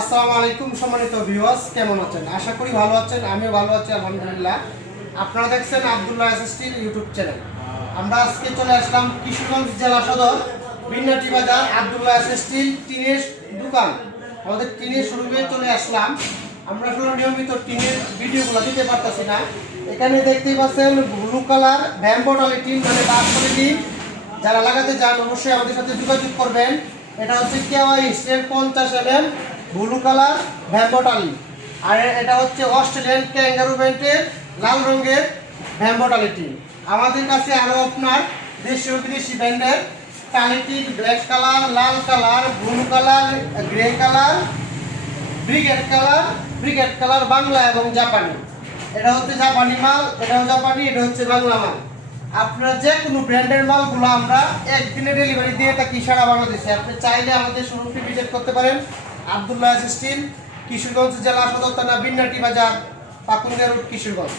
আসসালামু আলাইকুম সম্মানিত ভিউয়ার্স, কেমন আছেন? আশা করি ভালো আছেন। আমিও ভালো আছি আলহামদুলিল্লাহ। আপনারা দেখছেন আব্দুল্লাহ এসএসটি ইউটিউব চ্যানেল। আমরা আজকে চলে আসলাম কিশোরগঞ্জ জেলা সদর বিন্নাটি বাজার আব্দুল্লাহ এসএসটি টিনের দোকান। আমাদের টিনের শোরুমে চলে আসলাম। আমরা আসলে নিয়মিত টিনের ভিডিওগুলো দিতে পারতেছি না। এখানে দেখতেই পাচ্ছেন ব্লু কালার ভ্যাম্বোটালি টিন, মানে বাঁশপালি টিন। যারা লাগাতে চান অবশ্যই আমাদের সাথে যোগাযোগ করবেন। এটা হচ্ছে কেওয়াই স্টেল 50 mm ব্লু কালার ভ্যাম্বোটালি, আর এটা হচ্ছে অস্ট্রেলিয়ান ক্যাঙ্গারু ব্যান্ডের লাল রঙের ভ্যাম্বোটালি টিন। আমাদের কাছে আরও আপনার দেশীয় বিদেশি ব্র্যান্ডের টালি ব্ল্যাক কালার, লাল colour, blue colour, grey colour, brigade colour Bangla এবং জাপানি। এটা হচ্ছে জাপানি মাল, এটাও জাপানি, এটা হচ্ছে বাংলা মাল। আপনারা যে কোনো ব্র্যান্ডের মালগুলো আমরা একদিনে ডেলিভারি দিয়ে থাকি সারা বাংলাদেশে। আপনি চাইলে আমাদের শোরুমটি ভিজিট করতে পারেন। আব্দুল্লাহ এসএসটি, কিশোরগঞ্জ জেলা সদর থানা, বিন্নাটি বাজার, পাকুন্দিয়া রোড, কিশোরগঞ্জ।